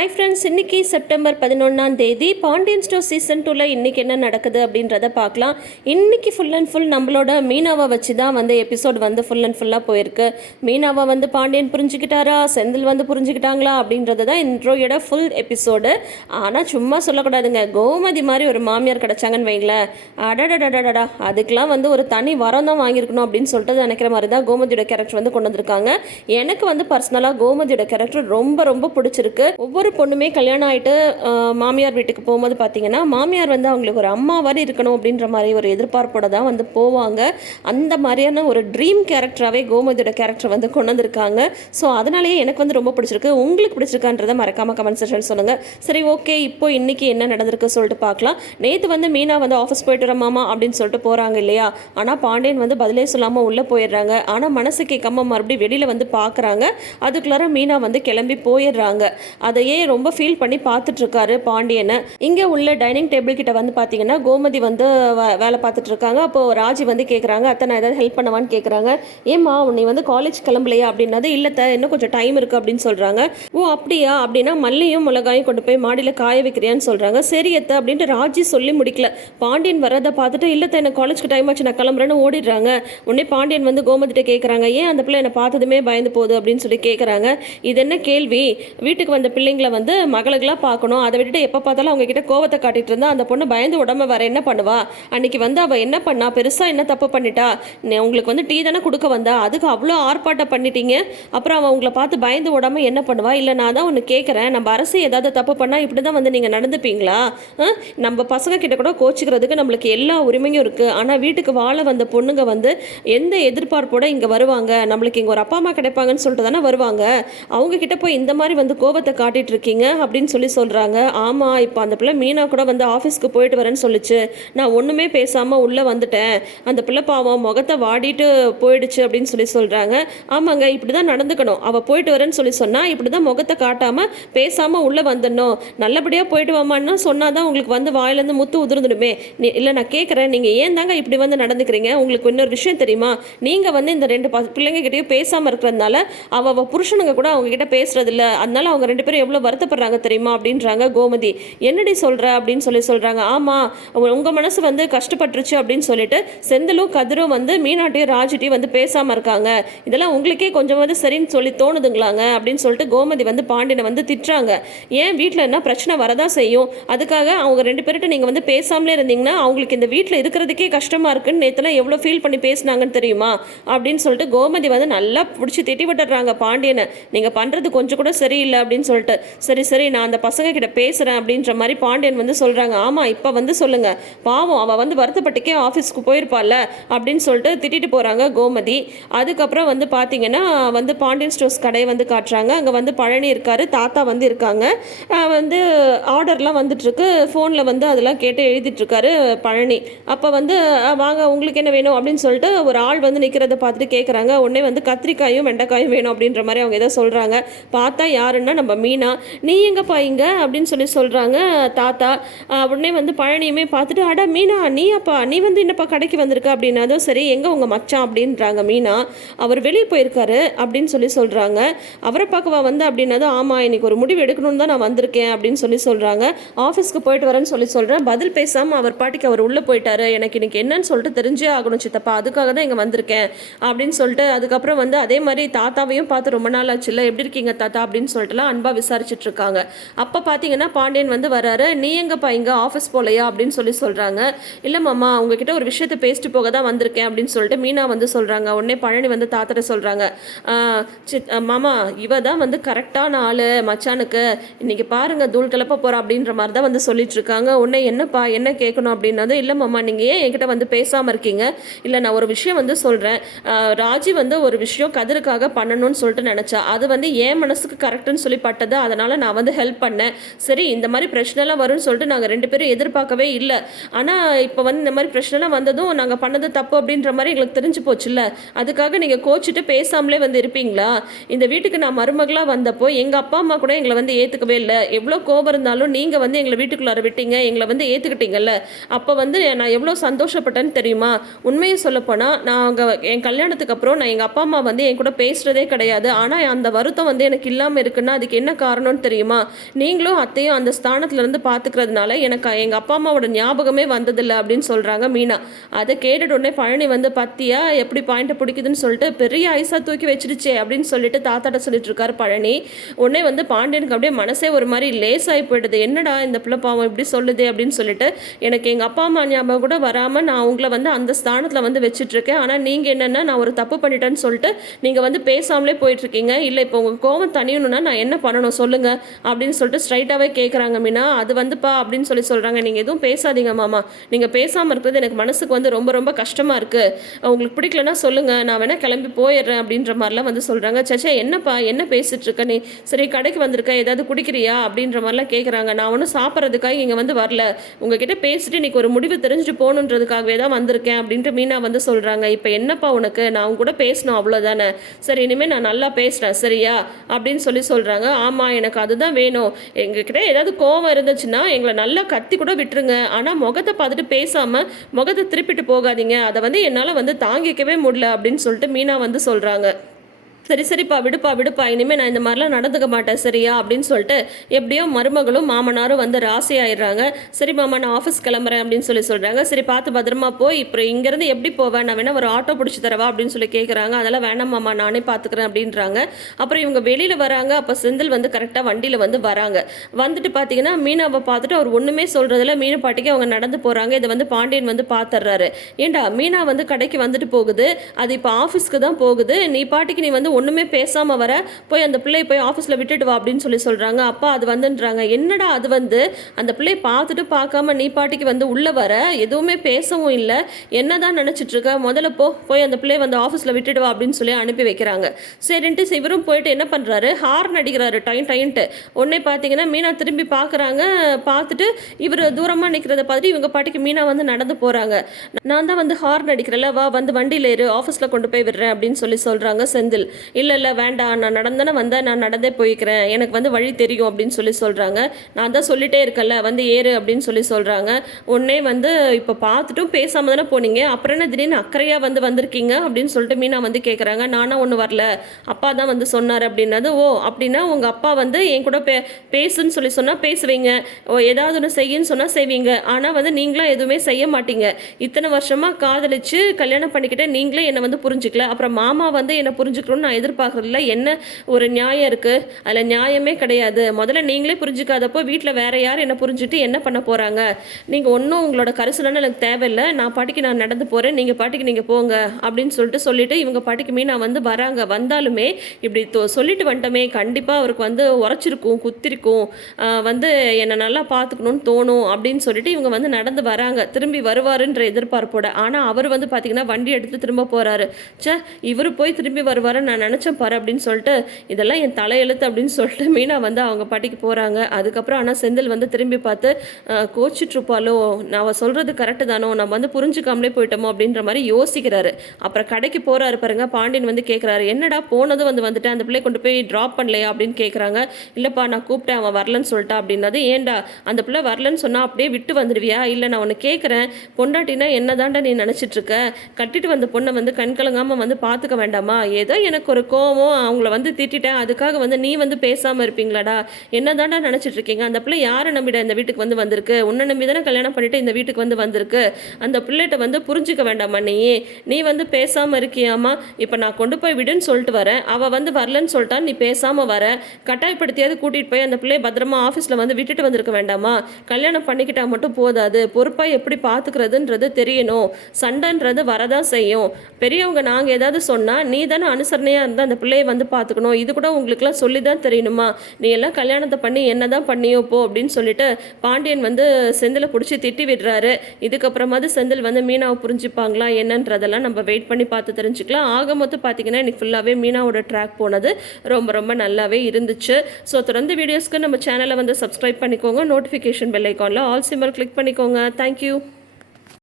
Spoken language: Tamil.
ஹாய் ஃப்ரெண்ட்ஸ், இன்றைக்கி செப்டம்பர் 11ஆம் தேதி பாண்டியன் ஸ்டோர் சீசன் 2ல் இன்றைக்கி என்ன நடக்குது அப்படின்றத பார்க்கலாம். இன்றைக்கி ஃபுல் அண்ட் ஃபுல் நம்மளோட மீனாவை வச்சு தான் எபிசோட் ஃபுல் அண்ட் ஃபுல்லாக போயிருக்கு. மீனாவை பாண்டியன் புரிஞ்சுக்கிட்டாரா, செந்தில் புரிஞ்சுக்கிட்டாங்களா அப்படின்றது தான் இன்ட்ரோயோட ஃபுல் எபிசோடு. ஆனால் சும்மா சொல்லக்கூடாதுங்க, கோமதி மாதிரி ஒரு மாமியார் கிடச்சாங்கன்னு வைங்களேன், அடடடடடா அதுக்கெலாம் ஒரு தனி வரம் தான் வாங்கியிருக்கணும் அப்படின்னு சொல்லிட்டு நினைக்கிற மாதிரி தான் கோமதியோட கேரக்டர் கொண்டு வந்திருக்காங்க. எனக்கு பர்சனலாக கோமதியோட கேரக்டர் ரொம்ப ரொம்ப பிடிச்சிருக்கு. ஒவ்வொரு பொண்ணுமே கல்யாணம் ஆகிட்டு மாமியார் வீட்டுக்கு போகும்போது பார்த்தீங்கன்னா, மாமியார் அவங்களுக்கு ஒரு அம்மா மாதிரி இருக்கணும் அப்படின்ற மாதிரி ஒரு எதிர்பார்ப்போட தான் போவாங்க. அந்த மாதிரியான ஒரு ட்ரீம் கேரக்டராகவே கோமதியோட கேரக்டர் கொண்டு வந்திருக்காங்க. ஸோ அதனாலேயே எனக்கு ரொம்ப பிடிச்சிருக்கு. உங்களுக்கு பிடிச்சிருக்கான்றதை மறக்காமல் கமெண்ட் செக்ஷன் சொல்லுங்கள். சரி, ஓகே, இப்போ இன்றைக்கி என்ன நடந்திருக்கு சொல்லிட்டு பார்க்கலாம். நேற்று மீனா ஆஃபீஸ் போயிட்டு வர மாமா அப்படின்னு சொல்லிட்டு போகிறாங்க இல்லையா. ஆனால் பாண்டியன் பதிலே சொல்லாமல் உள்ளே போயிடுறாங்க. ஆனால் மனசு கேட்காம மறுபடியும் வெளியில் பார்க்குறாங்க. அதுக்குள்ளார மீனா கிளம்பி போயிடுறாங்க. அதையே ரொம்ப ஃபீல் பண்ணி பார்த்துட்ருக்காரு பாண்டியனை. இங்கே உள்ள டைனிங் டேபிள் கிட்ட பார்த்தீங்கன்னா கோமதி வேலை பார்த்துட்டு இருக்காங்க. அப்போது ராஜி கேட்குறாங்க, அத்தை நான் ஏதாவது ஹெல்ப் பண்ணவான்னு கேட்குறாங்க. ஏம்மா நீ காலேஜ் கிளம்பலையா அப்படின்னது, இல்லைத்த இன்னும் கொஞ்சம் டைம் இருக்குது அப்படின்னு சொல்கிறாங்க. ஓ அப்படியா, அப்படின்னா மல்லியும் மிளகாயும் கொண்டு போய் மாடியில் காய வைக்கிறியான்னு சொல்கிறாங்க. சரி அத்தை அப்படின்ட்டு ராஜி சொல்லி முடிக்கல. பாண்டியன் வரதை பார்த்துட்டு, இல்லைத்த எனக்கு காலேஜ்க்கு டைம் ஆச்சு நான் கிளம்புறேன்னு ஓடிடுறாங்க. உடனே பாண்டியன் கோமதிட்ட கேட்குறாங்க, ஏன் அந்த பிள்ளை என்னை பார்த்ததுமே பயந்து போகுது அப்படின்னு சொல்லி கேட்குறாங்க. இது என்ன கேள்வி, வீட்டுக்கு வந்த பிள்ளைங்களை மகளுக்கெல்லாம் பார்க்கணும், அதை விட்டுட்டு எப்போ பார்த்தாலும் அவங்க கிட்ட கோவத்தை காட்டிட்டு இருந்தா அந்த பொண்ணு பயந்து உடம்பு வர என்ன பண்ணுவா? அன்னைக்கு அவள் என்ன பண்ணா, பெருசாக என்ன தப்பு பண்ணிட்டா? உங்களுக்கு டீ தானே கொடுக்க வந்தா, அதுக்கு அவ்வளோ ஆர்ப்பாட்டம் பண்ணிட்டீங்க. அப்புறம் அவன் உங்களை பார்த்து பயந்து உடம்பு என்ன பண்ணுவா? இல்லை நான் தான் ஒன்று கேட்குறேன், நம்ம அரசு ஏதாவது தப்பு பண்ணால் இப்படி தான் நீங்கள் நடந்துப்பீங்களா? நம்ம பசங்க கிட்ட கூட கோச்சிக்கிறதுக்கு நம்மளுக்கு எல்லா உரிமையும் இருக்குது. ஆனால் வீட்டுக்கு வாழ வந்த பொண்ணுங்க எந்த எதிர்பார்ப்போட இங்கே வருவாங்க, நம்மளுக்கு இங்கே ஒரு அப்பா அம்மா கிடைப்பாங்கன்னு சொல்லிட்டு தானே வருவாங்க. அவங்க கிட்ட போய் இந்த மாதிரி கோவத்தை காட்டிட்டு இருக்கீங்க அப்படின்னு சொல்கிறாங்க. ஆமாம், இப்போ அந்த பிள்ளை மீனா கூட ஆஃபீஸ்க்கு போயிட்டு வரேன்னு சொல்லிச்சு. நான் ஒன்றுமே பேசாமல் உள்ளே வந்துட்டேன். அந்த பிள்ளை பாவம் முகத்தை வாடிட்டு போயிடுச்சு அப்படின்னு சொல்கிறாங்க. ஆமாங்க, இப்படி தான் நடந்துக்கணும். அவள் போயிட்டு வரேன்னு சொன்னால் இப்படி தான் முகத்தை காட்டாமல் பேசாமல் உள்ளே வந்துடணும். நல்லபடியாக போயிட்டு வாமான்னு சொன்னால் தான் உங்களுக்கு வாயிலேருந்து முத்து உதிர்ந்துடுமே. இல்லை நான் கேட்குறேன், நீங்கள் ஏன் தாங்க இப்படி நடந்துக்கிறீங்க? உங்களுக்கு இன்னொரு விஷயம் தெரியுமா? நீங்கள் இந்த ரெண்டு பிள்ளைங்க கிட்டேயும் பேசாமல் இருக்கிறதுனால அவள் புருஷனுங்க கூட அவங்க கிட்ட பேசுறதில்ல. அதனால அவங்க ரெண்டு பேரும் எவ்வளோ வருத்தப்படுறாங்க தெரியுமா அப்படின்றாங்க கோமதி. என்னடி சொல்கிற அப்படின்னு சொல்கிறாங்க. ஆமாம், உங்கள் மனசு கஷ்டப்பட்டுருச்சு அப்படின்னு சொல்லிட்டு செந்திலும் கதிரும் மீனாட்டையும் ராஜிட்டையும் பேசாமல் இருக்காங்க. இதெல்லாம் உங்களுக்கே கொஞ்சம் சரின்னு சொல்லி தோணுதுங்களாங்க அப்படின்னு சொல்லிட்டு கோமதி பாண்டியனை திட்டுறாங்க. ஏன் வீட்டில் என்ன பிரச்சனை வரதான் செய்யும், அதுக்காக அவங்க ரெண்டு பேர்கிட்ட நீங்கள் பேசாமலே இருந்தீங்கன்னா அவங்களுக்கு இந்த வீட்டில் இருக்கிறதுக்கே கஷ்டமாக இருக்குன்னு நேற்றுலாம் எவ்வளோ ஃபீல் பண்ணி பேசினாங்கன்னு தெரியுமா அப்படின்னு சொல்லிட்டு கோமதி நல்லா பிடிச்சி திட்டி விட்டுறாங்க பாண்டியனை. நீங்கள் பண்ணுறது கொஞ்சம் கூட சரியில்லை அப்படின்னு சொல்லிட்டு. சரி சரி, நான் அந்த பசங்க கிட்ட பேசுகிறேன் அப்படின்ற மாதிரி பாண்டியன் சொல்கிறாங்க. ஆமாம், இப்போ சொல்லுங்கள், பாவம் அவள் வருத்தப்பட்டுக்கே ஆஃபீஸ்க்கு போயிருப்பாள்ல அப்படின்னு சொல்லிட்டு திட்டிட்டு போகிறாங்க கோமதி. அதுக்கப்புறம் பார்த்தீங்கன்னா பாண்டியன் ஸ்டோர்ஸ் கடையை காட்டுறாங்க. அங்கே பழனி இருக்காரு, தாத்தா இருக்காங்க. ஆர்டர்லாம் வந்துட்டுருக்கு. ஃபோனில் அதெல்லாம் கேட்டு எழுதிட்டுருக்காரு பழனி. அப்போ வாங்க உங்களுக்கு என்ன வேணும் அப்படின்னு சொல்லிட்டு ஒரு ஆள் நிற்கிறத பார்த்துட்டு கேட்குறாங்க. உடனே கத்திரிக்காயும் வெண்டைக்காயும் வேணும் அப்படின்ற மாதிரி அவங்க ஏதோ சொல்கிறாங்க. பார்த்தா யாருன்னா நம்ம மீனா. நீ எங்கப்பா இங்கே அப்படின்னு சொல்கிறாங்க தாத்தா. உடனே பழனியுமே பார்த்துட்டு, அடா மீனா நீயாப்பா, நீ என்னப்பா கடைக்கு வந்திருக்க அப்படின்னா, அதுவும் சரி எங்கே உங்கள் மச்சான் அப்படின்றாங்க மீனா. அவர் வெளியே போயிருக்காரு அப்படின்னு சொல்கிறாங்க. அவரை பார்க்கவா அப்படின்னதும், ஆமாம் இன்னைக்கு ஒரு முடிவு எடுக்கணும்னு தான் நான் வந்திருக்கேன் அப்படின்னு சொல்கிறாங்க. ஆஃபீஸ்க்கு போயிட்டு வரேன்னு சொல்கிறேன். பதில் பேசாமல் அவர் பாட்டிக்கு அவர் உள்ளே போயிட்டாரு. எனக்கு இன்னைக்கு என்னன்னு சொல்லிட்டு தெரிஞ்சே ஆகணும் சித்தப்பா, அதுக்காக தான் இங்கே வந்திருக்கேன் அப்படின்னு சொல்லிட்டு அதுக்கப்புறம் அதே மாதிரி தாத்தாவையும் பார்த்து ரொம்ப நாள் ஆச்சுல்ல, எப்படி இருக்கீங்க தாத்தா அப்படின்னு சொல்லிட்டுலாம் அன்பாக விசாரிச்சுட்டு இருக்காங்க. அப்போ பார்த்தீங்கன்னா பாண்டியன் வராரு. நீ எங்கப்பா இங்கே ஆஃபீஸ் போகலையா அப்படின்னு சொல்கிறாங்க. இல்லை மாமா, உங்ககிட்ட ஒரு விஷயத்தை பேசிட்டு போக தான் வந்திருக்கேன் அப்படின்னு சொல்லிட்டு மீனா சொல்கிறாங்க. உடனே பழனி தாத்தாட்ட சொல்கிறாங்க, மாமா இவ தான் கரெக்டான ஆள் மச்சானுக்கு, இன்னைக்கு பாருங்க தூள் கிளப்ப போகிறா அப்படின்ற மாதிரி தான் சொல்லிட்டு இருக்காங்க. உடனே என்னப்பா என்ன கேட்கணும் அப்படின்னது, இல்லை மாமா நீங்கள் ஏன் என்கிட்ட பேசாமல் இருக்கீங்க? இல்லை நான் ஒரு விஷயம் சொல்கிறேன். ராஜி ஒரு விஷயம் கதிருக்காக பண்ணணும்னு சொல்லிட்டு நினச்சா, அது என் மனசுக்கு கரெக்டுன்னு சொல்லி பட்டது, அதனால் நான் ஹெல்ப் பண்ணேன். சரி, இந்த மாதிரி பிரச்சனைலாம் வரும்னு சொல்லிட்டு நாங்கள் ரெண்டு பேரும் எதிர்பார்க்கவே இல்லை. ஆனால் இப்போ இந்த மாதிரி பிரச்சனைலாம் வந்ததும் நாங்கள் பண்ணது தப்பு அப்படின்ற மாதிரி எங்களுக்கு தெரிஞ்சு போச்சுல்ல, அதுக்காக நீங்கள் கோச்சிட்டு பேசாமலே இருப்பீங்களா? இந்த வீட்டுக்கு நான் மருமகளாக வந்தப்போ எங்கள் அப்பா அம்மா கூட எங்களை ஏற்றுக்கவே இல்லை. எவ்வளோ கோபம் இருந்தாலும் நீங்கள் எங்களை வீட்டுக்குள்ளார விட்டீங்க, எங்களை ஏற்றுக்கிட்டீங்கல்ல. அப்போ நான் எவ்வளோ சந்தோஷப்பட்டேன்னு தெரியுமா? உண்மையை சொல்லப்போனால் நாங்கள் என் கல்யாணத்துக்கு அப்புறம் நான் எங்கள் அப்பா அம்மா என் கூட பேசுகிறதே கிடையாது. ஆனால் அந்த வருத்தம் எனக்கு இல்லாமல் இருக்குன்னா அதுக்கு என்ன காரணம் பண்ணணும்னு தெரியுமா? நீங்களும் அத்தையும் அந்த ஸ்தானத்துலேருந்து பார்த்துக்கிறதுனால எனக்கு எங்கள் அப்பா அம்மாவோட ஞாபகமே வந்ததில்லை அப்படின்னு சொல்கிறாங்க மீனா. அதை கேட்டுட்டு உடனே பழனி வந்து பத்தியா எப்படி பாயிண்ட்டை பிடிக்குதுன்னு சொல்லிட்டு பெரிய ஐஸா தூக்கி வச்சிருச்சே அப்படின்னு சொல்லிட்டு தாத்தாட்ட சொல்லிட்டு இருக்காரு பழனி. உடனே வந்து பாண்டியனுக்கு அப்படியே மனசே ஒரு மாதிரி லேசாகி போயிடுது. என்னடா இந்த பிள்ளை பாவம் இப்படி சொல்லுதே அப்படின்னு சொல்லிட்டு, எனக்கு எங்கள் அப்பா அம்மா ஞாபகம் கூட வராமல் நான் உங்களை வந்து அந்த ஸ்தானத்தில் வந்து வச்சுட்ருக்கேன். ஆனால் நீங்கள் என்னென்னா நான் ஒரு தப்பு பண்ணிட்டேன்னு சொல்லிட்டு நீங்கள் வந்து பேசாமலே போயிட்டுருக்கீங்க. இல்லை இப்போ உங்கள் கோவம் தணியணும்னா நான் என்ன பண்ணணும் சொல்லுங்கள் அப்படின்னு சொல்லிட்டு ஸ்ட்ரைட்டாகவே கேட்குறாங்க மீனா. அது வந்துப்பா அப்படின்னு சொல்கிறாங்க. நீங்கள் எதுவும் பேசாதீங்க மாமா, நீங்கள் பேசாமல் இருக்கிறது எனக்கு மனசுக்கு வந்து ரொம்ப ரொம்ப கஷ்டமாக இருக்குது. உங்களுக்கு பிடிக்கலன்னா சொல்லுங்கள், நான் வேணால் கிளம்பி போயிடுறேன் அப்படின்ற மாதிரிலாம் வந்து சொல்கிறாங்க. சச்சா என்னப்பா என்ன பேசிட்டு இருக்க நீ? சரி கடைக்கு வந்திருக்க, ஏதாவது குடிக்கிறியா அப்படின்ற மாதிரிலாம் கேட்குறாங்க. நான் ஒன்றும் சாப்பிட்றதுக்காக இங்கே வந்து வரல, உங்ககிட்ட பேசிட்டு இன்னைக்கு ஒரு முடிவு தெரிஞ்சுட்டு போகணுன்றதுக்காகவே தான் வந்திருக்கேன் அப்படின்ட்டு மீனா வந்து சொல்கிறாங்க. இப்போ என்னப்பா உனக்கு, நான் அவங்க கூட பேசணும் அவ்வளோதானே, சரி இனிமேல் நான் நல்லா பேசுகிறேன் சரியா அப்படின்னு சொல்கிறாங்க. ஆமாம் எனக்கு அதுதான் வேணும், எங்ககிட்ட ஏதாவது கோவம் இருந்துச்சுன்னா எங்களை நல்லா கத்தி கூட விட்டுருங்க, ஆனால் முகத்தை பார்த்துட்டு பேசாமல் முகத்தை திருப்பிட்டு போகாதீங்க, அதை வந்து என்னால் வந்து தாங்கிக்கவே முடியல அப்படின்னு சொல்லிட்டு மீனா வந்து சொல்கிறாங்க. சரி சரிப்பா விடுப்பா இனிமேல் நான் இந்த மாதிரிலாம் நடந்துக்க மாட்டேன் சரியா அப்படின்னு சொல்லிட்டு எப்படியோ மருமகளும் மாமனாரும் வந்து ராசி ஆயிடுறாங்க. சரி மாமா நான் ஆஃபீஸ் கிளம்புறேன் அப்படின்னு சொல்கிறாங்க. சரி பார்த்து பத்திரமா போய் இப்போ இங்கேருந்து எப்படி போவேன், நான் வேணா ஒரு ஆட்டோ பிடிச்சி தரவா அப்படின்னு சொல்லி கேட்குறாங்க. அதெல்லாம் வேணாம் மாமா நானே பார்த்துக்கிறேன் அப்படின்றாங்க. அப்புறம் இவங்க வெளியில் வராங்க. அப்போ செந்தில் வந்து கரெக்டாக வண்டியில் வந்து வராங்க. வந்துட்டு பார்த்தீங்கன்னா மீனாவை பார்த்துட்டு அவர் ஒன்றுமே சொல்கிறதில்ல, மீனை பாட்டிக்கு அவங்க நடந்து போகிறாங்க. இதை வந்து பாண்டியன் வந்து பார்த்துட்றாரு. ஏண்டா மீனா வந்து கடைக்கு வந்துட்டு போகுது, அது இப்போ ஆஃபீஸ்க்கு தான் போகுது, நீ பாட்டிக்கு நீ வந்து ஒன்றுமே பேசாமல் வர, போய் அந்த பிள்ளையை போய் ஆஃபீஸில் விட்டுட்டு வா அப்படின்னு சொல்கிறாங்க. அப்பா அது வந்துன்றாங்க. என்னடா அது வந்து அந்த பிள்ளையை பார்த்துட்டு பார்க்காம நீ பாட்டிக்கு வந்து உள்ளே வர, எதுவுமே பேசவும் இல்லை, என்னதான் நினச்சிட்டு இருக்க, முதல்ல போய் அந்த பிள்ளையை வந்து ஆஃபீஸில் விட்டுட்டு வா அப்படின்னு சொல்லி அனுப்பி வைக்கிறாங்க. சரின்ட்டு இவரும் போயிட்டு என்ன பண்ணுறாரு, ஹார்ன் அடிக்கிறாரு டைன்ட்டு. உடனே பார்த்தீங்கன்னா மீனா திரும்பி பார்க்குறாங்க. பார்த்துட்டு இவர் தூரமாக நிற்கிறத பார்த்துட்டு இவங்க பாட்டிக்கு மீனா வந்து நடந்து போகிறாங்க. நான் தான் வந்து ஹார்ன் அடிக்கிறேன்ல, வா வந்து வண்டியில் ஏறு, ஆஃபீஸில் கொண்டு போய் விடுறேன் அப்படின்னு சொல்கிறாங்க செந்தில். இல்லை வேண்டாம், நான் நடந்தேன்னு வந்தேன், நான் நடந்தே போய்க்கிறேன், எனக்கு வந்து வழி தெரியும் அப்படின்னு சொல்கிறாங்க. நான் தான் சொல்லிட்டே இருக்கல வந்து ஏறு அப்படின்னு சொல்கிறாங்க. உடனே வந்து இப்போ பார்த்துட்டும் பேசாமல் தானே போனீங்க, அப்புறம் என்ன திடீர்னு அக்கறையாக வந்து வந்திருக்கீங்க அப்படின்னு சொல்லிட்டு மீனா வந்து கேட்குறாங்க. நானா ஒன்றும் வரல, அப்பா தான் வந்து சொன்னார் அப்படின்னது. ஓ அப்படின்னா உங்கள் அப்பா வந்து என் கூட பேசுன்னு சொன்னால் பேசுவீங்க, ஏதாவது ஒன்று செய்யுன்னு சொன்னால் செய்வீங்க, ஆனால் வந்து நீங்களாம் எதுவுமே செய்ய மாட்டீங்க. இத்தனை வருஷமாக காதலிச்சு கல்யாணம் பண்ணிக்கிட்டு நீங்களே என்னை வந்து புரிஞ்சுக்கல, அப்புறம் மாமா வந்து என்னை புரிஞ்சுக்கணும்னு நான் எதிர்பார்க்குறதுல என்ன ஒரு நியாயம் இருக்குது? அதில் நியாயமே கிடையாது. முதல்ல நீங்களே புரிஞ்சுக்காதப்போ வீட்டில் வேற யார் என்ன புரிஞ்சுட்டு என்ன பண்ண போகிறாங்க? நீங்கள் ஒன்றும் உங்களோட கரிசலான எனக்கு தேவையில்லை, நான் பாட்டிக்கு நான் நடந்து போகிறேன், நீங்கள் பாட்டிக்கு நீங்கள் போங்க அப்படின்னு சொல்லிட்டு இவங்க பாட்டிக்கு மீனா வந்து வராங்க. வந்தாலுமே இப்படி சொல்லிட்டு வந்துட்டோமே, கண்டிப்பாக அவருக்கு வந்து உரைச்சிருக்கும், குத்திருக்கும், வந்து என்னை நல்லா பார்த்துக்கணும்னு தோணும் அப்படின்னு சொல்லிட்டு இவங்க வந்து நடந்து வராங்க. திரும்பி வருவாருன்ற எதிர்பார்ப்போட. ஆனால் அவர் வந்து பார்த்தீங்கன்னா வண்டி எடுத்து திரும்ப போகிறாரு. இவர் போய் திரும்பி வருவாருன்னு நான் நினச்சேன் பாரு அப்படின்னு சொல்லிட்டு, இதெல்லாம் என் தலையெழுத்து அப்படின்னு சொல்லிட்டு மீனா வந்து அவங்க பாட்டிக்கு போகிறாங்க. அதுக்கப்புறம் ஆனால் செந்தில் வந்து திரும்பி பார்த்து கோச்சிட்ருப்பாலோ, நான் சொல்கிறது கரெக்டு தானோ, நம்ம வந்து புரிஞ்சுக்காமலே போயிட்டோமோ அப்படின்ற மாதிரி யோசிக்கிறாரு. அப்புறம் கடைக்கு போகிறாரு பாருங்க. பாண்டியன் வந்து கேட்குறாரு, என்னடா போனதும் வந்துட்டேன், அந்த பிள்ளை கொண்டு போய் ட்ராப் பண்ணலையா அப்படின்னு கேட்குறாங்க. இல்லைப்பா நான் கூப்பிட்டேன், அவன் வரலன்னு சொல்லிட்டா அப்படின்னது. ஏண்டா அந்த பிள்ளை வரலன்னு சொன்னால் அப்படியே விட்டு வந்துடுவியா? இல்லை நான் உன்னை கேட்குறேன், பொண்டாட்டினா என்ன தாண்டா நீ நினச்சிட்ருக்க, கட்டிட்டு வந்த பொண்ணை வந்து கண்கலங்காமல் வந்து பார்த்துக்க வேண்டாமா? ஏதோ எனக்கு ஒரு கோவம், அவங்கள வந்து திட்டிட்டேன், அதுக்காக வந்து நீ வந்து பேசாமல் இருப்பீங்களாடா? என்ன தாண்டா நினச்சிட்டு இருக்கீங்க? அந்த பிள்ளை யாரை நம்பிட இந்த வீட்டுக்கு வந்து வந்திருக்கு? உன்னை நம்பி தானே கல்யாணம் பண்ணிட்டு இந்த வீட்டுக்கு வந்து வந்திருக்கு. அந்த பிள்ளைகிட்ட வந்து புரிஞ்சிக்க வேண்டாமா? நீ வந்து பேசாமல் இருக்கியாமா? இப்போ நான் கொண்டு போய் விடுன்னு சொல்லிட்டு வரேன், அவள் வந்து வரலன்னு சொல்லிட்டா நீ பேசாமல் வர, கட்டாயப்படுத்தியாவது கூட்டிகிட்டு போய் அந்த பிள்ளையை பத்திரமா ஆஃபீஸில் வந்து விட்டுட்டு வந்திருக்க வேண்டாமா? கல்யாணம் பண்ணிக்கிட்டா மட்டும் போதாது, பொறுப்பாக எப்படி பார்த்துக்கிறதுன்றது தெரியணும். சண்டைன்றது வரதான் செய்யும். பெரியவங்க நாங்கள் ஏதாவது சொன்னால் நீ தானே அனுசரணையாக இருந்தால் அந்த பிள்ளையை வந்து பார்த்துக்கணும். இது கூட உங்களுக்குலாம் சொல்லி தான் தெரியணுமா? நீ எல்லாம் கல்யாணத்தை பண்ணி என்ன தான் பண்ணியோ போ அப்படின்னு சொல்லிட்டு பாண்டியன் வந்து செந்திலை பிடிச்சி திட்டி விடுறாரு. இதுக்கப்புறமாவது செந்தில் வந்து மீனாவை புரிஞ்சுப்பாங்களா என்னன்றதெல்லாம் நம்ம வெயிட் பண்ணி பார்த்து தெரிஞ்சுக்கலாம். ஆக மொத்தம் பார்த்தீங்கன்னா இன்னைக்கு ஃபுல்லாகவே மீனாவோட ட்ராக் போனது ரொம்ப ரொம்ப நல்லாவே இருந்துச்சு. ஸோ தொடர்ந்து வீடியோஸ்க்கு நம்ம சேனலை வந்து சப்ஸ்கிரைப் பண்ணிக்கோங்க. நோட்டிஃபிகேஷன் பெல் ஐக்கானில் ஆல் சிம்பல் கிளிக் பண்ணிக்கோங்க. தேங்க்யூ.